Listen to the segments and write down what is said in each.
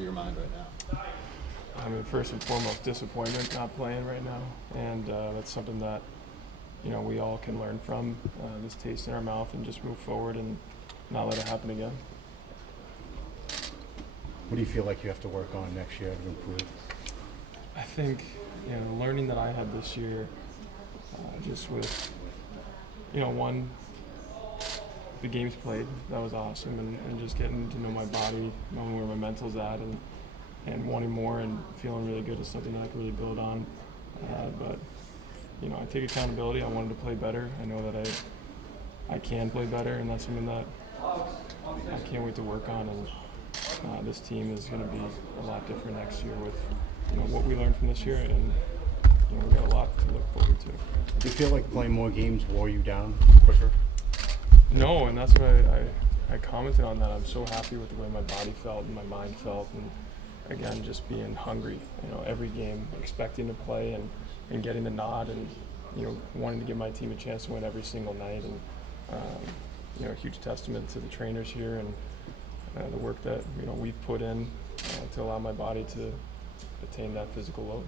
through your mind right now? I mean, first and foremost, disappointment not playing right now, and that's something that we all can learn from. This taste in our mouth, and just move forward and not let it happen again. What do you feel like you have to work on next year to improve? I think the learning that I had this year, just with one, the games played, that was awesome, and just getting to know my body, knowing where my mental's at, and wanting more and feeling really good is something that I can really build on. But I take accountability. I wanted to play better. I know that I can play better, and that's something that I can't wait to work on. And this team is going to be a lot different next year with what we learned from this year, and we've got a lot to look forward to. Do you feel like playing more games wore you down quicker? No, and that's why I commented on that. I'm so happy with the way my body felt and my mind felt, and again, just being hungry, every game, expecting to play and getting the nod, and wanting to give my team a chance to win every single night, and a huge testament to the trainers here and the work that we've put in to allow my body to attain that physical load.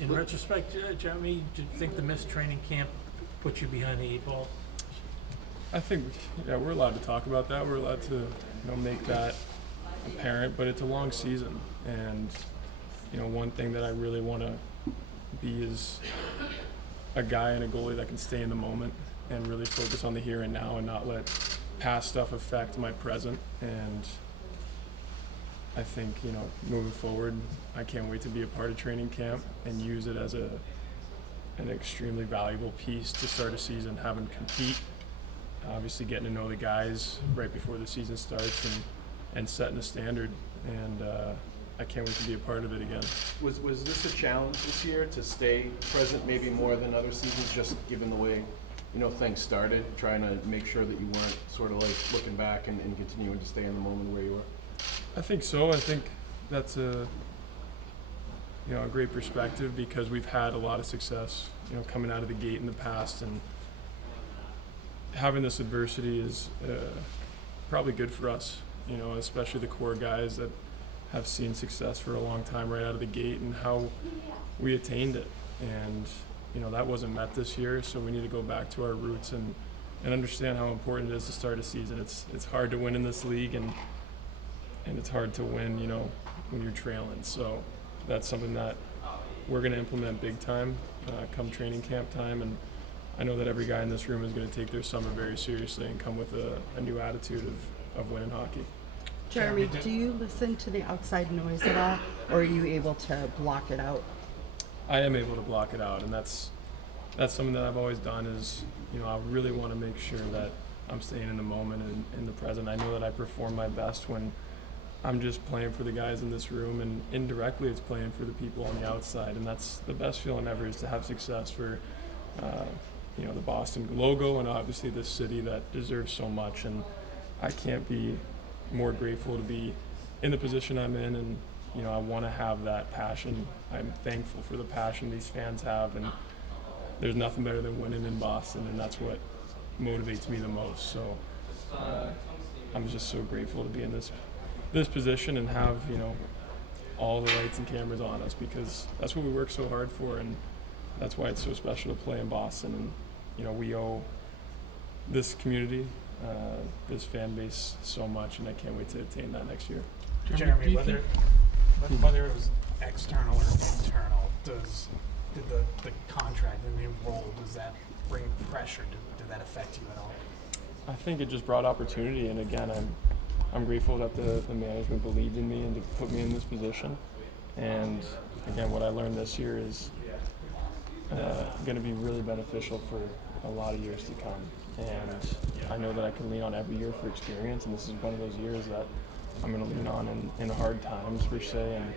In retrospect, Jeremy, do you think the missed training camp put you behind the 8 ball? I think we're allowed to talk about that. We're allowed to make that apparent, but it's a long season, and one thing that I really want to be is a guy and a goalie that can stay in the moment and really focus on the here and now and not let past stuff affect my present. And I think moving forward, I can't wait to be a part of training camp and use it as an extremely valuable piece to start a season, having compete, obviously getting to know the guys right before the season starts, and setting a standard, and I can't wait to be a part of it again. Was this a challenge this year to stay present maybe more than other seasons, just given the way things started, trying to make sure that you weren't sort of like looking back and continuing to stay in the moment where you were? I think so. I think that's a great perspective, because we've had a lot of success coming out of the gate in the past, and having this adversity is probably good for us, especially the core guys that have seen success for a long time right out of the gate, and how we attained it. And that wasn't met this year, so we need to go back to our roots and understand how important it is to start a season. It's hard to win in this league, and it's hard to win when you're trailing. So that's something that we're going to implement big time come training camp time, and I know that every guy in this room is going to take their summer very seriously and come with a new attitude of winning hockey. Jeremy, do you listen to the outside noise at all, or are you able to block it out? I am able to block it out, and that's something that I've always done is, I really want to make sure that I'm staying in the moment and in the present. I know that I perform my best when I'm just playing for the guys in this room, and indirectly it's playing for the people on the outside, and that's the best feeling ever, is to have success for the Boston logo, and obviously this city that deserves so much. And I can't be more grateful to be in the position I'm in, and I want to have that passion. I'm thankful for the passion these fans have, and there's nothing better than winning in Boston, and that's what motivates me the most. So I'm just so grateful to be in this position and have all the lights and cameras on us, because that's what we work so hard for, and that's why it's so special to play in Boston. And we owe this community, this fan base so much, and I can't wait to attain that next year. Jeremy, whether it was external or internal, did the contract, the new role, does that bring pressure? Did that affect you at all? I think it just brought opportunity, and again, I'm grateful that the management believed in me and to put me in this position. And again, what I learned this year is going to be really beneficial for a lot of years to come. And I know that I can lean on every year for experience, and this is one of those years that I'm going to lean on in hard times, per se. And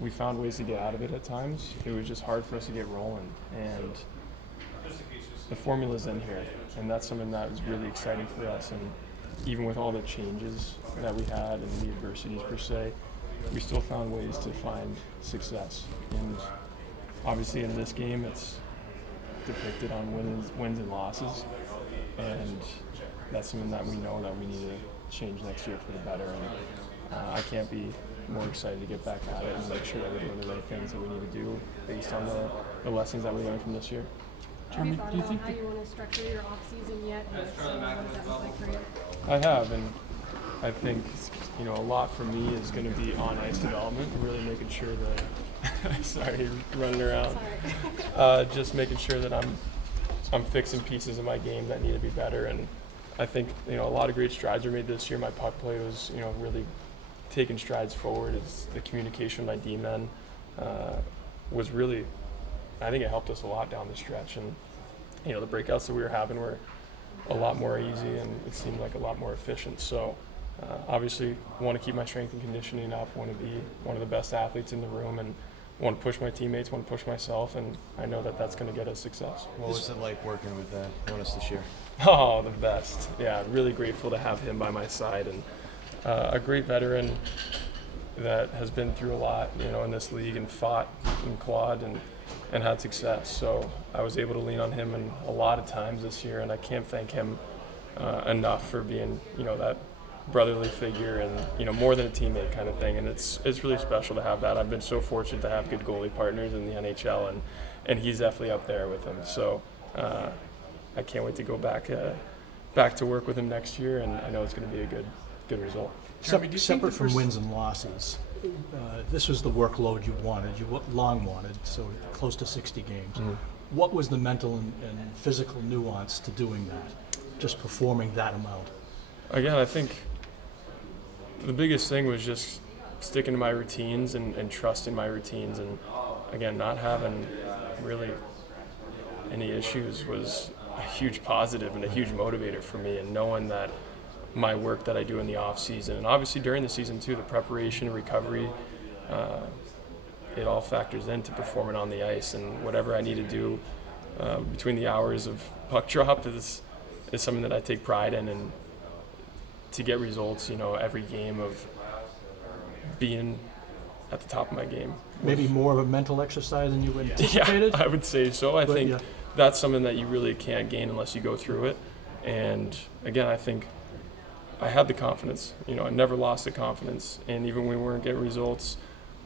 we found ways to get out of it at times. It was just hard for us to get rolling, and the formula's in here, and that's something that was really exciting for us. And even with all the changes that we had and the adversities, per se, we still found ways to find success. And obviously in this game, it's depicted on wins and losses, and that's something that we know that we need to change next year for the better. And I can't be more excited to get back at it and make sure that we're doing the right things that we need to do based on the lessons that we learned from this year. Have you thought about how you want to structure your off-season yet? And if so, what does that look like for you? I have, and I think a lot for me is going to be on ice development, really making sure that sorry, running around, just making sure that I'm fixing pieces of my game that need to be better. And I think a lot of great strides were made this year. My puck play was really taking strides forward. It's the communication with my D-men was really, I think it helped us a lot down the stretch. And the breakouts that we were having were a lot more easy, and it seemed like a lot more efficient. So obviously want to keep my strength and conditioning up, want to be one of the best athletes in the room, and want to push my teammates, want to push myself, and I know that that's going to get us success. What was it like working with Joonas this year? Oh, the best. Yeah, really grateful to have him by my side, and a great veteran that has been through a lot, in this league and fought and clawed and had success. So I was able to lean on him in a lot of times this year, and I can't thank him enough for being, that brotherly figure and, more than a teammate kind of thing. And it's really special to have that. I've been so fortunate to have good goalie partners in the NHL, and he's definitely up there with them. So I can't wait to go back to work with him next year, and I know it's going to be a good result. Separate from wins and losses, this was the workload you wanted, long wanted, so close to 60 games. Mm-hmm. What was the mental and physical nuance to doing that, just performing that amount? Again, I think the biggest thing was just sticking to my routines and trusting my routines, and again, not having really any issues was a huge positive and a huge motivator for me, and knowing that my work that I do in the off season, and obviously during the season too, the preparation, recovery, it all factors into performing on the ice, and whatever I need to do between the hours of puck drop is something that I take pride in, and to get results, every game of being at the top of my game. Maybe more of a mental exercise than you anticipated? Yeah, I would say so. I think yeah. That's something that you really can't gain unless you go through it. And again, I think I had the confidence. I never lost the confidence. And even when we weren't getting results,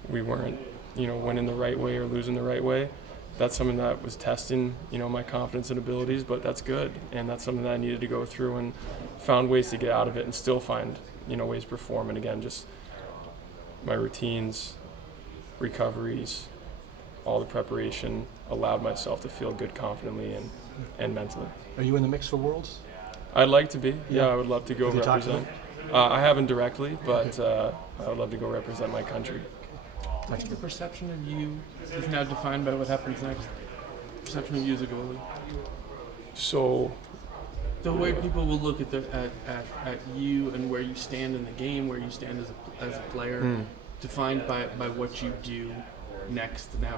we weren't, winning the right way or losing the right way. That's something that was testing, my confidence and abilities, but that's good. And that's something that I needed to go through, and found ways to get out of it and still find, ways to perform. And again, just my routines, recoveries, all the preparation allowed myself to feel good confidently and mentally. Are you in the mix for Worlds? I'd like to be. Yeah, I would love to go Have you talked to represent. I haven't directly, but I would love to go represent my country. I think the perception of you is now defined by what happens next. Perception of you as a goalie. So, The way people will look at you and where you stand in the game, where you stand as a player, defined by what you do next. Now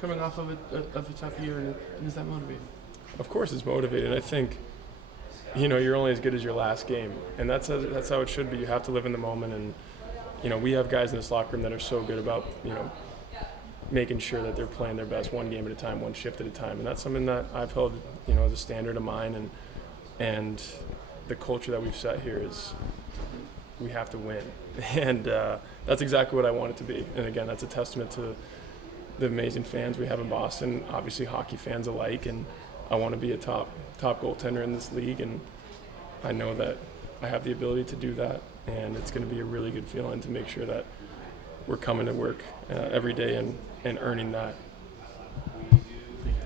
coming off of a tough year, and is that motivating? of course, it's motivating. I think, you're only as good as your last game, and that's how it should be. You have to live in the moment, and we have guys in this locker room that are so good about making sure that they're playing their best one game at a time, one shift at a time, and that's something that I've held as a standard of mine, and the culture that we've set here is we have to win, and that's exactly what I want it to be. And again, that's a testament to the amazing fans we have in Boston, obviously hockey fans alike, and I want to be a top goaltender in this league, and I know that I have the ability to do that, and it's going to be a really good feeling to make sure that we're coming to work every day and earning that.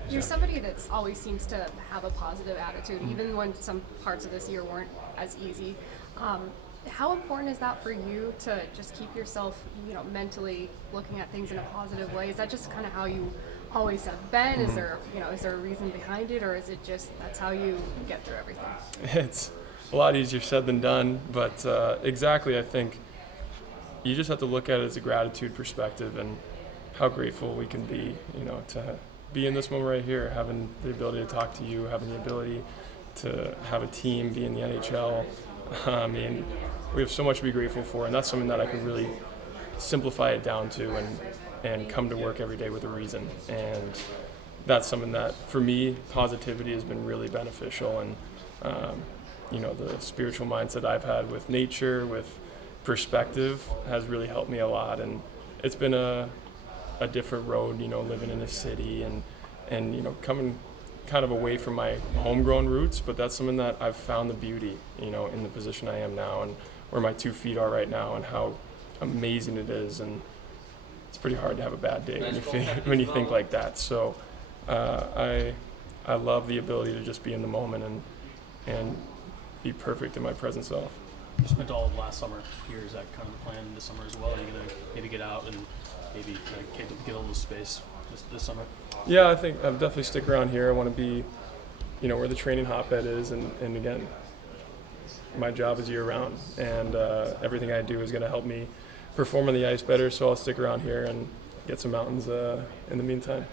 You're somebody that always seems to have a positive attitude, even when some parts of this year weren't as easy. How important is that for you to just keep yourself, mentally looking at things in a positive way? Is that just kind of how you always have been? Is there a reason behind it, or is it just that's how you get through everything? It's a lot easier said than done, but exactly, I think you just have to look at it as a gratitude perspective and how grateful we can be, to be in this moment right here, having the ability to talk to you, having the ability to have a team, be in the NHL. I mean, we have so much to be grateful for, and that's something that I can really simplify it down to and come to work every day with a reason. And that's something that, for me, positivity has been really beneficial. And, the spiritual mindset I've had with nature, with perspective has really helped me a lot. And it's been a different road, you know, living in a city and you know, coming kind of away from my homegrown roots, but that's something that I've found the beauty, you know, in the position I am now and where my 2 feet are right now and how amazing it is. And it's pretty hard to have a bad day when you think like that. So I love the ability to just be in the moment and be perfect in my present self. You spent all of last summer here. Is that kind of the plan this summer as well? Are you going to maybe get out and maybe kind of get a little space this summer? Yeah, I think I'll definitely stick around here. I want to be, you know, where the training hotbed is. And again, my job is year round. And everything I do is going to help me perform on the ice better. So I'll stick around here and get some mountains in the meantime.